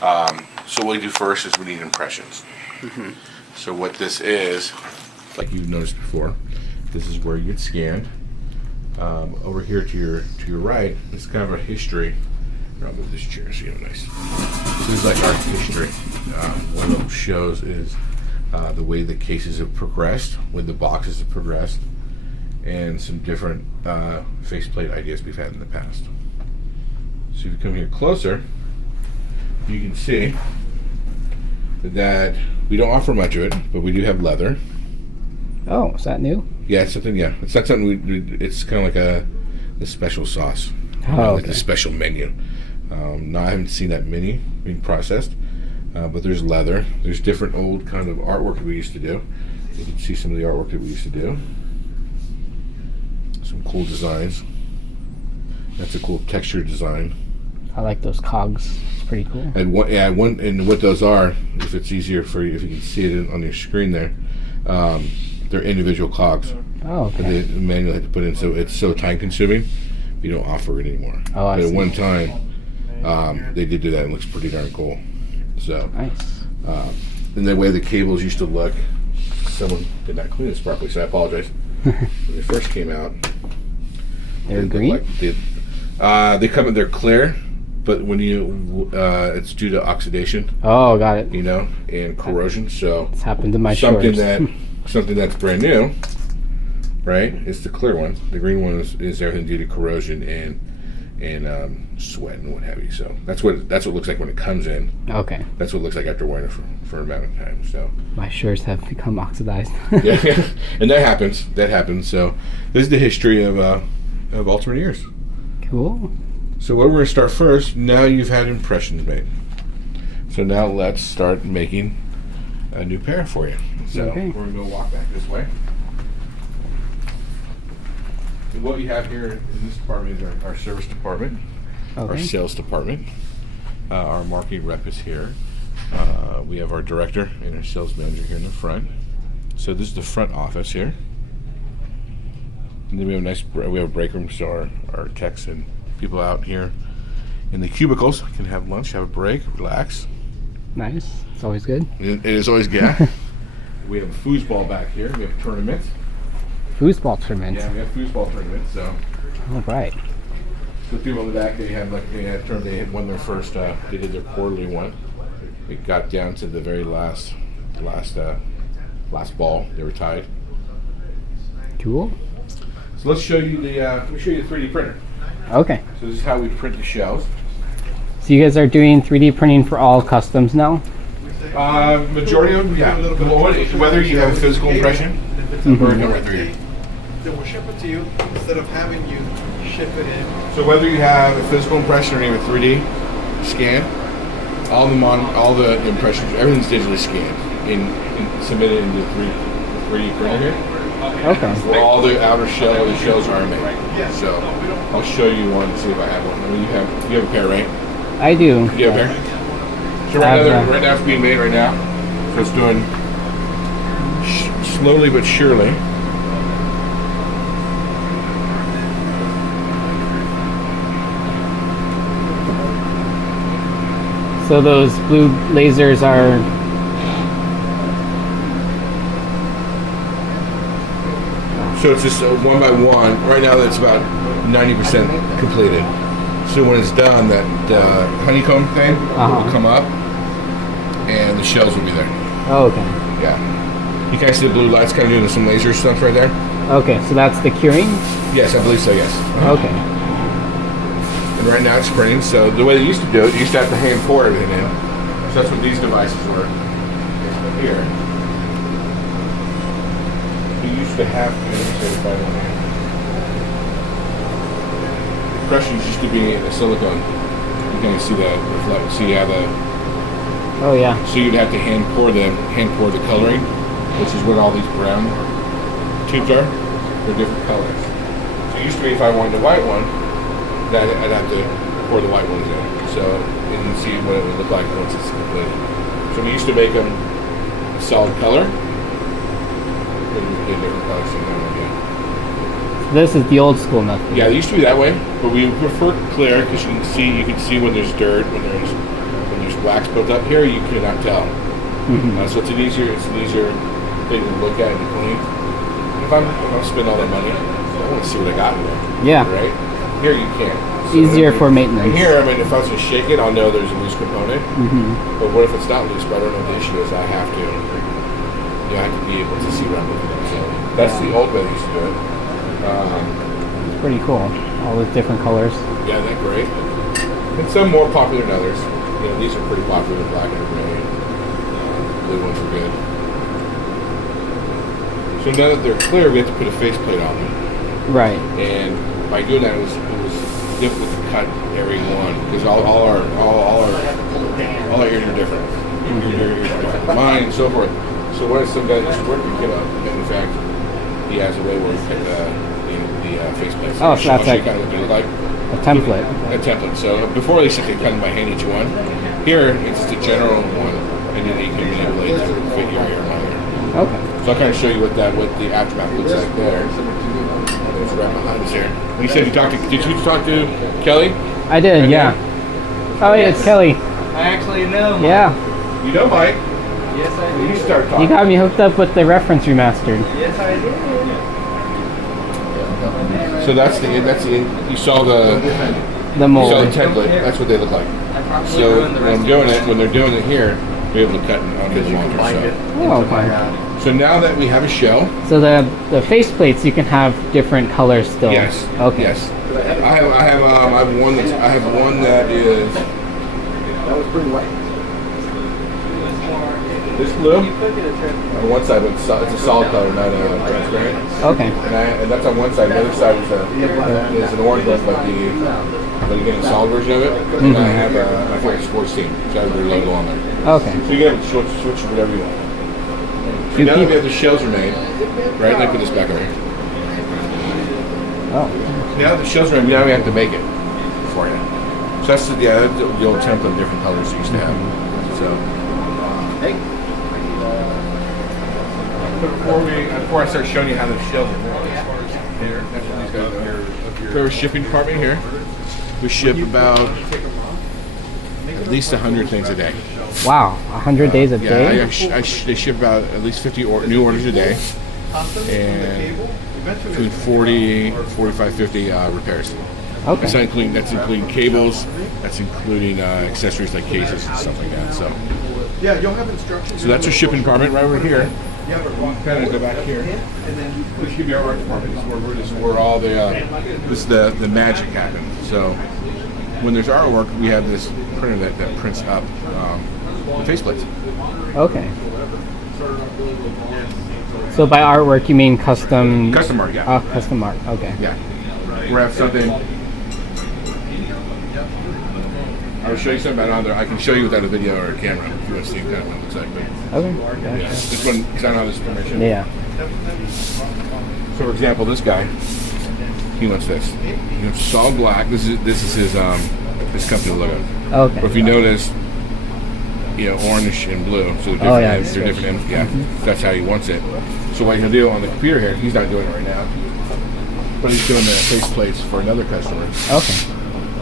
So what we do first is we need impressions. So what this is, like you've noticed before, this is where you get scanned. Over here to your right is kind of a history. I'll move this chair so you know nice. This is like our history. One of the shows is the way the cases have progressed, when the boxes have progressed, and some different faceplate ideas we've had in the past. So if you come here closer, you can see that we don't offer much of it, but we do have leather. Oh, is that new? Yeah, it's something. Yeah, it's not something it's kind of like a special sauce. Oh, like a special menu. No, I haven't seen that many being processed, but there's leather. There's different old kind of artwork that we used to do. You can see some of the artwork that we used to do. Some cool designs. That's a cool texture design. I like those cogs. It's pretty cool. And what those are, if it's easier for you, if you can see it on your screen there, they're individual cogs. Oh, okay. That they manually have to put in, so it's so time consuming. We don't offer it anymore. Oh, I but see. At one time, they did do that, and it looks pretty darn cool. So, Nice. and the way the cables used to look, someone did not clean this properly, so I apologize. When they first came out, They're green? They're clear, but when it's due to oxidation, Oh, got it. and corrosion. So It's happened to my something shorts. something that's brand new, right? It's the clear one. The green one is everything due to corrosion and sweat and what have you. So that's what it looks like when it comes in. Okay. That's what it looks like after wearing it for an amount of time. So My shirts have become oxidized. yeah, and that happens. So this is the history of alternate ears. Cool. So what we're going to start first, now you've had impressions made. So now let's start making a new pair for you. So Okay. we're going to go walk back this way. And what we have here in this department is our service department, our Okay. sales department. Our marketing rep is here. We have our director and our sales manager here in the front. So this is the front office here. And then we have a break room, so our techs and people out here in the cubicles can have lunch, have a break, relax. Nice. It's always good. It is always good. We have a foosball back here. We have tournaments. Foosball tournament. Yeah, we have foosball tournaments. So All right. the people in the back, they had won their first. They did their quarterly one. It got down to the very last ball. They were tied. Cool. So let's show you let me show you the 3D printer. Okay. So this is how we print the shells. So you guys are doing 3D printing for all customs now? Majority of them, yeah. Whether you have a physical impression or a number 3D. Then we'll ship it to you instead of having you ship it in. So whether you have a physical impression or you have a 3D scan, all the impressions, everything's digitally scanned and submitted into the 3D printer here. Okay. Where all the outer shells are made. So I'll show you one and see if I have one. I mean, you have a pair, right? I do. You have a pair? So right now it's being made right now. So it's doing slowly but surely. So those blue lasers are... So it's just one by one. Right now that's about 90% completed. So when it's done, that honeycomb thing will come up and the shells will be there. Oh, okay. Yeah. You can see the blue lights kind of doing some laser stuff right there. Okay, so that's the curing? Yes, I believe so, yes. Okay. And right now it's printing. So the way they used to do it, you used to have to hand pour everything in. So that's what these devices were. Here. You used to have impressions used to be in the silicone. You can see that. See how the. Oh yeah. So you'd have to hand pour the coloring, which is what all these brown tubes are. They're different colors. So it used to be if I wanted the white one, I'd have to pour the white ones in. So and you see what it would look like once it's completed. So we used to make them solid color. Different colors sometimes, yeah. This is the old school method. Yeah, it used to be that way, but we prefer clear because you can see when there's dirt, when there's wax built up here, you cannot tell. So it's an easier thing to look at and clean. If I'm spending all that money, I want to see what I got in there. Yeah. Right? Here you can't. So Easier for maintenance. And here, I mean, if I was to shake it, I'll know there's a loose component. But what if it's not loose? But I don't know what the issue is. I have to. I have to be able to see what I'm looking at. So that's the old way I used to do it. It's pretty cool. All those different colors. Yeah, they're great. And some more popular than others. These are pretty popular, black and gray. Blue ones are good. So now that they're clear, we have to put a faceplate on them. Right. And by doing that, it was difficult to cut every one because all our ears are different. Your ears are different. Mine and so forth. So what if some guy just working came up, and in fact, he has a way where he cut the faceplate. Oh, so that's like kind of what they look like. a template. A template. So before they used to cut them by hand each one. Here it's just a general one, and then you can manipulate to fit your ear on there. Okay. So I'll kind of show you what the aftermath looks like there. It's right behind us here. You said did you talk to Kelly? I did, yeah. Oh, yeah, it's Kelly. I actually know. Yeah. You know Mike. Yes, I do. You start talking. You got me hooked up with the reference remastered. Yes, I did. So that's the you saw the mold. You saw the template. That's what they look like. So when they're doing it here, we're able to cut onto the monitor. Oh, okay. So now that we have a shell. So the faceplates you can have different colors still. Yes. Okay. Yes. I have one that is. That was pretty white. This blue on one side, but it's a solid color, not transparent. Okay. And that's on one side. The other side is an orange one, but again, a solid version of it. And I have I think it's 14, so I have their logo on there. Okay. So you can switch whatever you want. So now that we have the shells are made, right? Let me put this back over here. Oh. Now that the shells are made, now we have to make it for you. So that's the old template, different colors you used to have. So. Before I start showing you how the shells are made, here, that's what these guys are. For our shipping department here, we ship about at least 100 things a day. Wow, 100 days a day? Yeah, they ship about at least 50 new orders a day, and between 40, 45, 50 repairs. Okay. That's including cables, that's including accessories like cases and stuff like that. So. Yeah, you'll have instructions. So that's our shipping department right over here. Yeah, but We kind of go back here. This should be our art department. This is where all the magic happens. So when there's artwork, we have this printer that prints up the faceplates. Okay. So by artwork you mean custom? Custom art, yeah. Oh, custom art. Okay. Yeah. We have something. I'll show you something about I can show you without a video or a camera if you want to see kind of what it looks like. But Okay. yeah, this one, because I don't have this permission. Yeah. So, for example, this guy, he wants this. He wants solid black. This is his this company logo. Okay. But if you notice, orange and blue. So they're different. Yeah, that's how he wants it. So what he'll do on the computer here, he's not doing it right now, but he's doing the faceplates for another customer. Okay.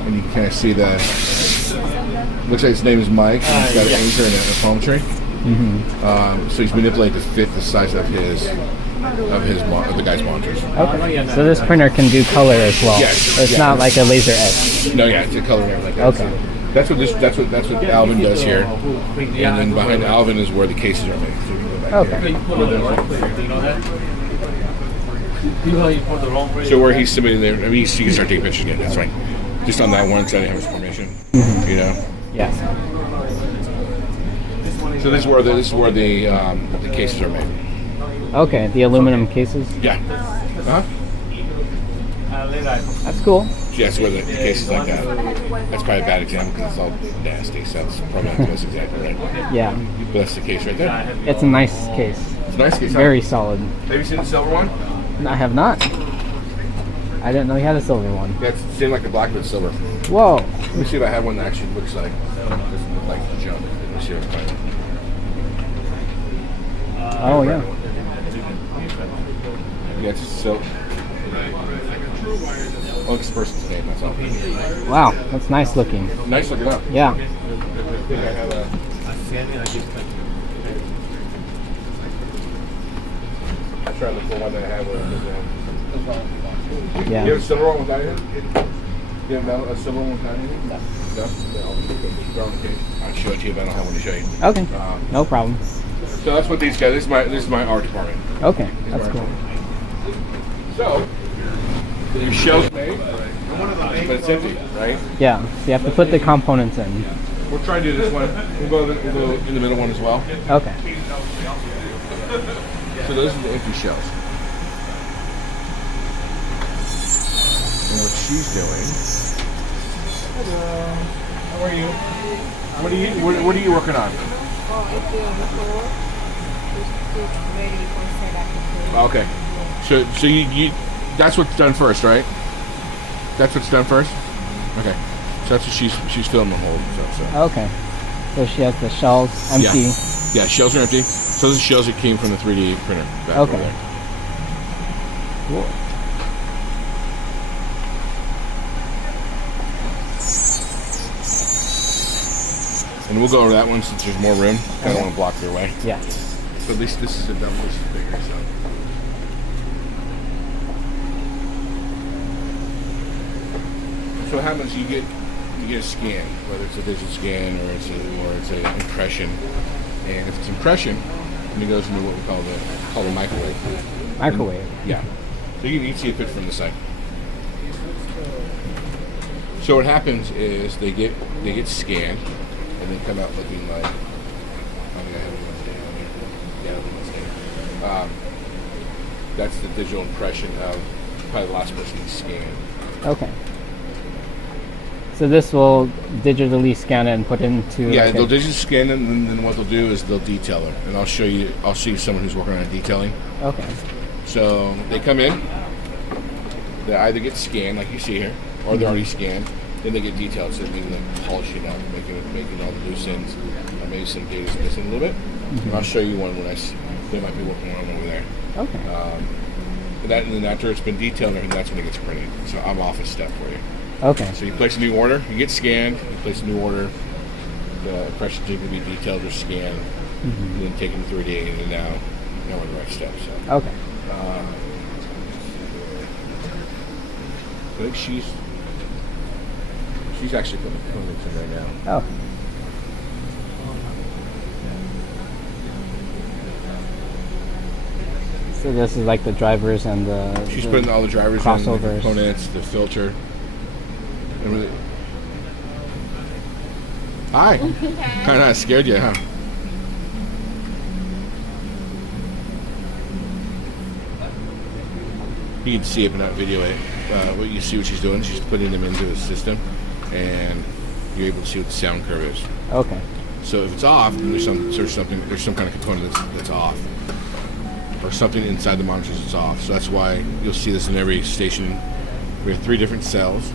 And you can kind of see that. Looks like his name is Mike. And he's got an anchor and a palm tree. So he's manipulating to fit the size of the guy's monitors. Okay. So this printer can do color as well. Yes. It's not like a laser etch. No, yeah, it's a color like that. Okay. So that's what Alvin does here. And then behind Alvin is where the cases are made. So you can go back Okay. So where he's submitting there, you can start taking pictures again. That's fine. Just on that one side, I have his permission. Yes. So this is where the cases are made. Okay, the aluminum cases. Yeah. That's cool. Yeah, it's where the cases like that. That's probably a bad example because it's all nasty, so it's probably not the most exactly right. Yeah. But that's the case right there. It's a nice case. It's a nice case. Very solid. Have you seen the silver one? I have not. I didn't know you had a silver one. Yeah, it's same like the black but silver. Whoa. Let me see if I have one that actually looks like junk. Let me see if I can find it. Oh yeah. Yeah, it's silk. Oh, it's person's name, that's all. Wow, that's nice looking. Nice looking up. Yeah. I think I have a... I'll try to look for one that I have with Yeah. You have a silver one without it? You have a silver one without it? No. No? I'll show it to you, but I don't have one to show you. Okay. No problem. So that's what these guys. This is my art department. Okay, that's cool. So your shell's made, but it's empty, right? Yeah. So you have to put the components in. We'll try to do this one. We'll go in the middle one as well. Okay. So those are the empty shells. And what she's doing. Hello. How are you? What are you working on? Okay. So you that's what's done first, right? That's what's done first? Okay. So that's what she's filling the hole. So. Okay. So she has the shells empty. Yeah, shells are empty. So those are shells that came from the 3D printer. Back over Okay. there. Cool. And we'll go over that one since there's more room. I don't want to block their way. Yeah. So at least this is a dump. This is bigger. So what happens? You get a scan, whether it's a digital scan or it's an impression. And if it's impression, then it goes into what we call the microwave. Microwave. Yeah. So you can see a picture from the side. So what happens is they get scanned and they come out looking like. I think I have it on here. Yeah, that's the digital impression of probably the last person to scan. Okay. So this will digitally scan it and put into. Yeah, like they'll digitally scan it, and then what they'll do is they'll detail it, and I'll show you someone who's working on detailing. Okay. So they come in, they either get scanned like you see here, or they're already scanned. Then they get detailed, so meaning like polishing up, making all the loose ends. Maybe some data's missing a little bit. And I'll show you one when they might be working on over there. Okay. And then after it's been detailed, and everything, that's when it gets printed. So I'm off a step for you. Okay. So you place a new order, you get scanned, you place a new order, the impressions are going to be detailed or scanned, and then taken to 3D, and then now we're in the right step. So. Okay. I think she's actually putting the components in right now. Oh. So this is like the drivers and the. She's the putting all the drivers in, the crossovers. components, the filter. Everything. Hi. Kind of scared you, huh? You can see it but not video it. What you see what she's doing, she's putting them into the system, and you're able to see what the sound curve is. Okay. So if it's off, then there's some kind of component that's off, or something inside the monitors that's off. So that's why you'll see this in every station. We have 3 different cells.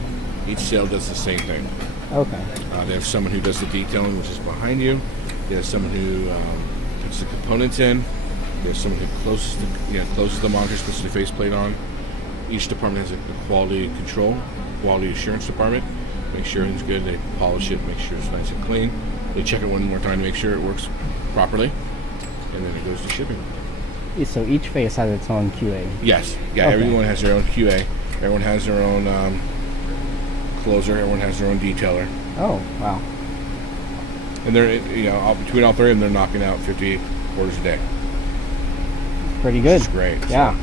Each cell does the same thing. Okay. They have someone who does the detailing, which is behind you. They have someone who puts the components in. There's someone who closes the monitors, puts the faceplate on. Each department has a quality control, quality assurance department. Make sure everything's good. They polish it, make sure it's nice and clean. They check it one more time to make sure it works properly, and then it goes to shipping. So each face has its own QA. Yes. Yeah. Okay. Everyone has their own QA. Everyone has their own closer. Everyone has their own detailer. Oh, wow. And they're between all 3 of them, they're knocking out 50 orders a day. Pretty good. Which is great. Yeah.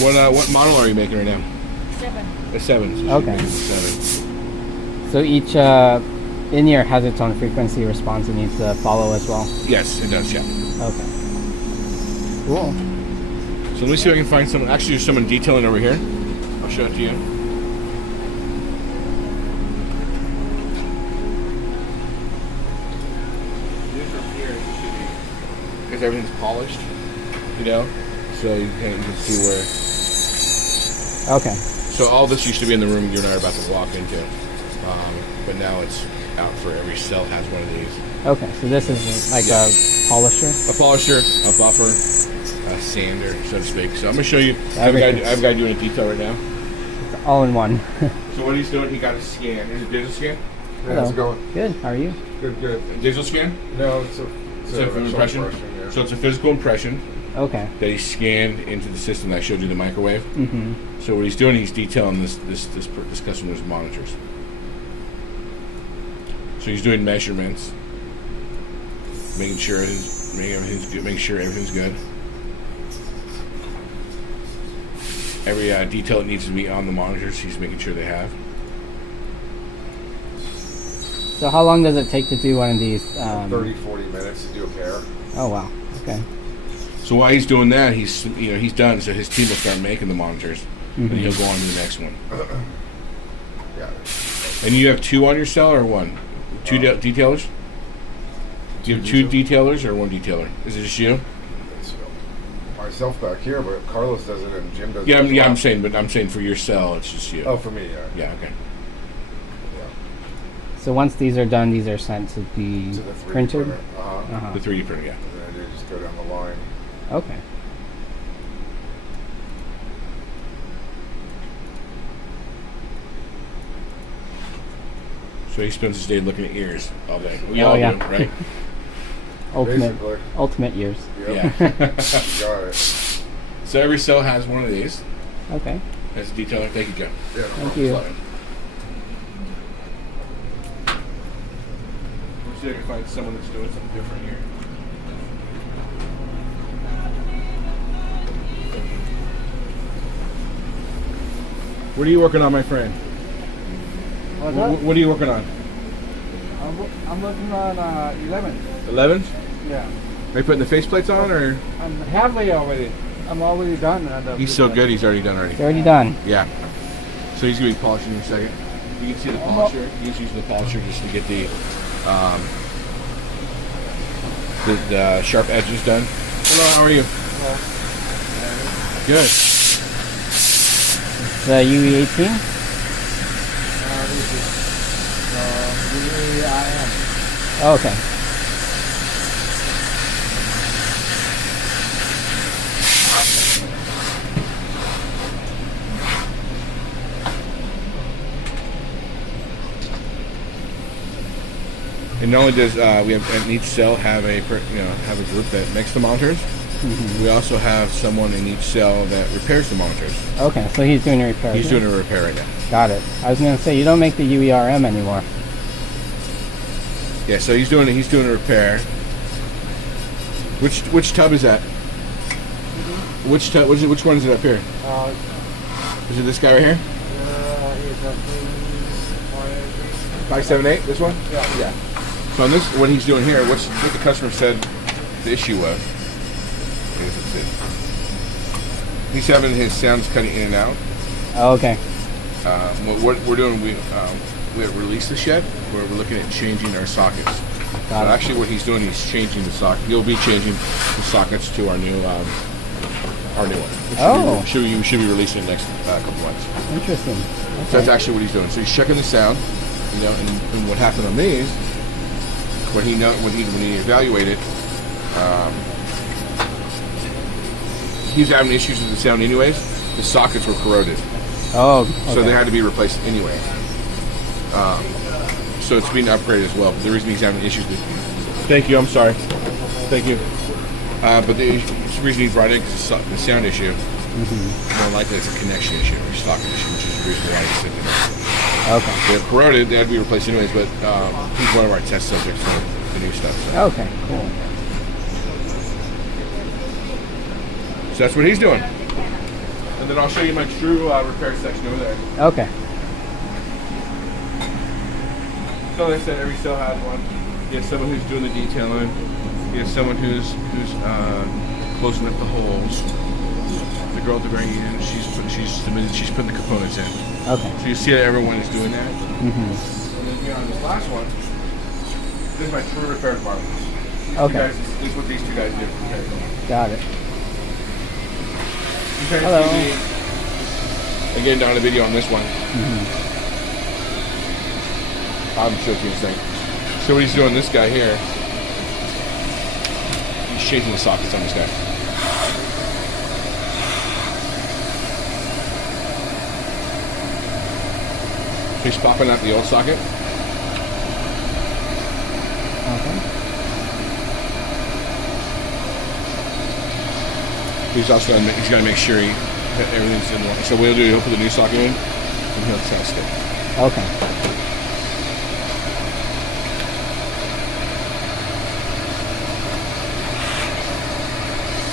What model are you making right now? 7. A 7. So she's Okay. making a 7. So each in-ear has its own frequency response it needs to follow as well. Yes, it does. Yeah. Okay. Cool. So let me see if I can find someone. Actually, there's someone detailing over here. I'll show it to you. Because everything's polished, so you can see where. Okay. So all this used to be in the room you and I are about to walk into, but now it's out for every cell has one of these. Okay, so this is like a polisher. A polisher, a buffer, a sander, so to speak. So I'm gonna show you. I have a guy doing a detail right now. It's all in one. So what he's doing, he got a scan. Is it digital scan? Yeah, how's it going? Good. How are you? Good, good. A digital scan? No, it's an impression. Yeah. So it's a physical impression Okay. that he scanned into the system that I showed you, the microwave. Mm-hmm. So what he's doing, he's detailing this customer's monitors. So he's doing measurements, making sure everything's good. Every detail that needs to be on the monitors, he's making sure they have. So how long does it take to do one of these? 30, 40 minutes to do a pair. Oh wow. Okay. So while he's doing that, he's done. So his team will start making the monitors, and he'll go on to the next one. Yeah. And you have two on your cell or one? Two detailers? Do you have two detailers or one detailer? Is it just you? It's myself back here, but Carlos does it and Jim does it. Yeah, I'm saying for your cell, it's just you. Oh, for me, yeah. Yeah, okay. Yeah. So once these are done, these are sent to be To the 3D printed. printer. Uh-huh. The 3D printer, yeah. And then I do just go down the line. Okay. So he spends his day looking at ears all day. We Oh, all yeah. do, right? Basically. Ultimate years. Yep. Yeah. You got it. So every cell has one of these. Okay. That's a detailer. Thank you, Joe. Yeah. Thank you. Let's see if I can find someone that's doing something different here. What are you working on, my friend? What's up? What are you working on? I'm looking on 11. 11s? Yeah. Are you putting the faceplates on, or? I'm halfway already. I'm already done. He's so good, he's already done already. It's already done. Yeah. So he's going to be polishing in a second. You can see the polisher. He's using the polisher just to get the sharp edges done. Hello, how are you? Good. The UE18. This is UERM. Oh, okay. And not only does we have in each cell have a group that makes the monitors, we also have someone in each cell that repairs the monitors. Okay, so he's doing a repair. He's doing a repair right now. Got it. I was going to say you don't make the UERM anymore. Yeah, so he's doing a repair. Which tub is that? Which tub? Which one is it up here? Is it this guy right here? It's a 578. This one? Yeah. So on this, what he's doing here, what the customer said the issue was. He's having his sounds cutting in and out. Oh, okay. What we're doing, we have released this yet. We're looking at changing our sockets. Got it. Actually, what he's doing, he's changing the socket. You'll be changing the sockets to our new one. Oh. We should be releasing it next couple months. Interesting. So that's actually what he's doing. So he's checking the sound, and what happened on these, when he evaluated, he's having issues with the sound anyways. The sockets were corroded. Oh, okay. So they had to be replaced anyway. So it's being upgraded as well. But the reason he's having issues with... Thank you, I'm sorry. Thank you. But the reason he brought it is the sound issue. More likely it's a connection issue or socket issue, which is the reason why he's sitting there. Okay. They're corroded, they had to be replaced anyways, but he's one of our test subjects for the new stuff. So. Okay, cool. So that's what he's doing. And then I'll show you my true repair section over there. Okay. So like I said, every cell has one. You have someone who's doing the detailing. You have someone who's closing up the holes. The girl at the very end, she's putting the components in. Okay. So you see that everyone is doing that. Mm-hmm. And then here on this last one, this is my true repair department. Okay. This is what these two guys do. Okay. Got it. Hello. Again, down a video on this one. I'll show you in a second. So what he's doing, this guy here, he's changing the sockets on this guy. So he's popping out the old socket. Okay. He's also got to make sure that everything's in line. So what he'll do, he'll put the new socket in, and he'll test it. Okay.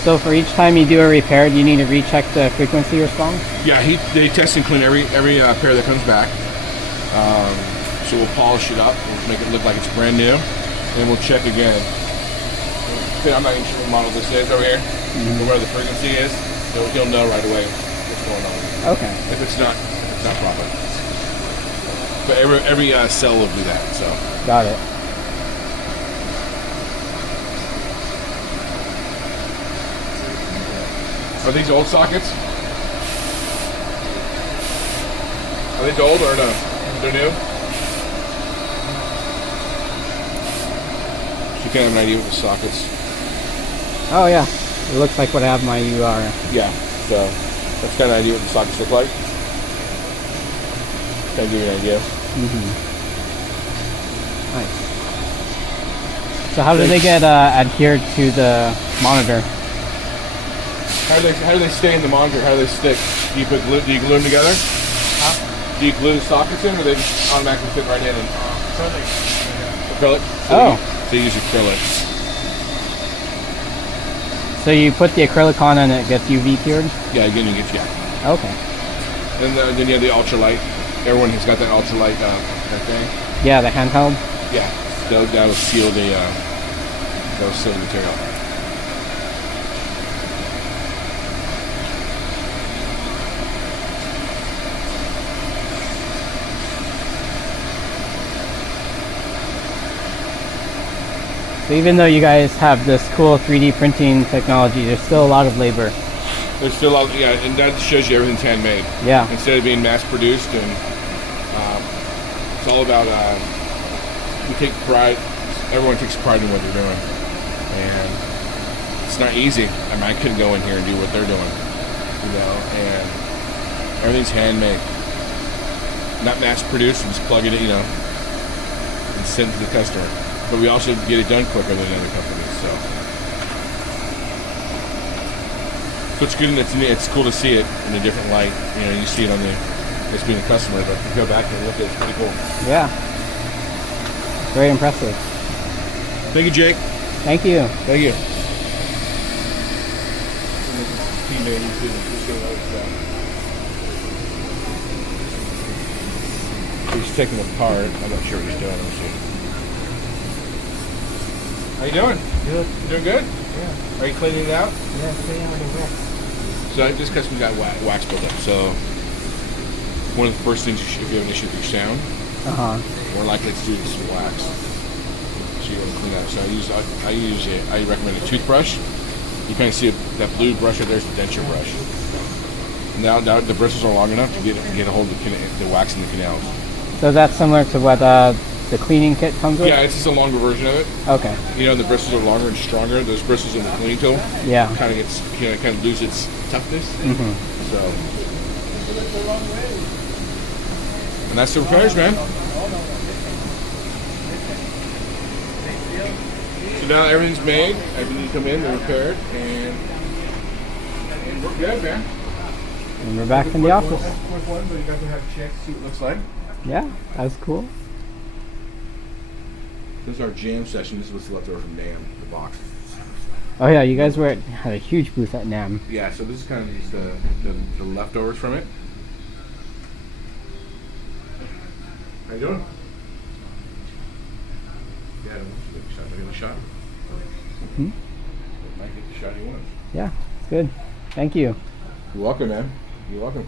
So for each time you do a repair, do you need to recheck the frequency response? Yeah, they test and clean every pair that comes back. So we'll polish it up, we'll make it look like it's brand new, and we'll check again. Okay, I'm not even sure what model this is over here, or where the frequency is, so he'll know right away what's going on. Okay. If it's not proper. But every cell will do that. So. Got it. Are these old sockets? Are these old or no? They're new? So you can have an idea with the sockets. Oh yeah. It looks like what I have my UERM. Yeah, so that's kind of idea what the sockets look like. Kind of give you an idea. Nice. So how do they get adhered to the monitor? How do they stay in the monitor? How do they stick? Do you glue them together? Huh? Do you glue the sockets in, or they just automatically fit right in? Acrylic. So you use acrylic. So you put the acrylic on and it gets UV cured? Yeah, again, you get Okay. And then you have the ultralight. Everyone has got that ultralight thing. Yeah, the handheld. Yeah, that'll seal the material. So even though you guys have this cool 3D printing technology, there's still a lot of labor. There's still a lot, and that shows you everything's handmade. Yeah. Instead of being mass produced, and it's all about we take pride. Everyone takes pride in what they're doing, and it's not easy. I mean, I couldn't go in here and do what they're doing, and everything's handmade, not mass produced. And just plug it in, and send it to the customer. But we also get it done quicker than other companies. So it's good, and it's cool to see it in a different light. You see it on it's being a customer, but if you go back and look at it, it's pretty cool. Yeah. Very impressive. Thank you, Jake. Thank you. Thank you. He's taking it apart. I'm not sure what he's doing. Let's see. How you doing? Good. You doing good? Yeah. Are you cleaning it out? Yeah, clean out the wax. So this customer got wax buildup. So one of the first things if you have an issue with your sound, more likely to do is some wax. So you want to clean that. So I recommend a toothbrush. You kind of see that blue brush right there is the denture brush. Now the bristles are long enough to get a hold of the wax in the canals. So that's similar to what the cleaning kit comes with? Yeah, it's just a longer version of it. Okay. The bristles are longer and stronger. Those bristles in the cleaning tool kind of lose its toughness. So, and that's the repairs, man. So now everything's made. Everything come in, they're repaired, and we're good, man. And we're back in the office. Quick one, but you got to have a chance to see what it looks like. Yeah, that's cool. This is our jam session. This is what's left over from NAM, the box. Oh yeah, you guys had a huge booth at NAM. Yeah, so this is kind of just the leftovers from it. How you doing? Yeah, shot. Give a shot. Might get the shot he wants. Yeah, it's good. Thank you. You're welcome, man. You're welcome.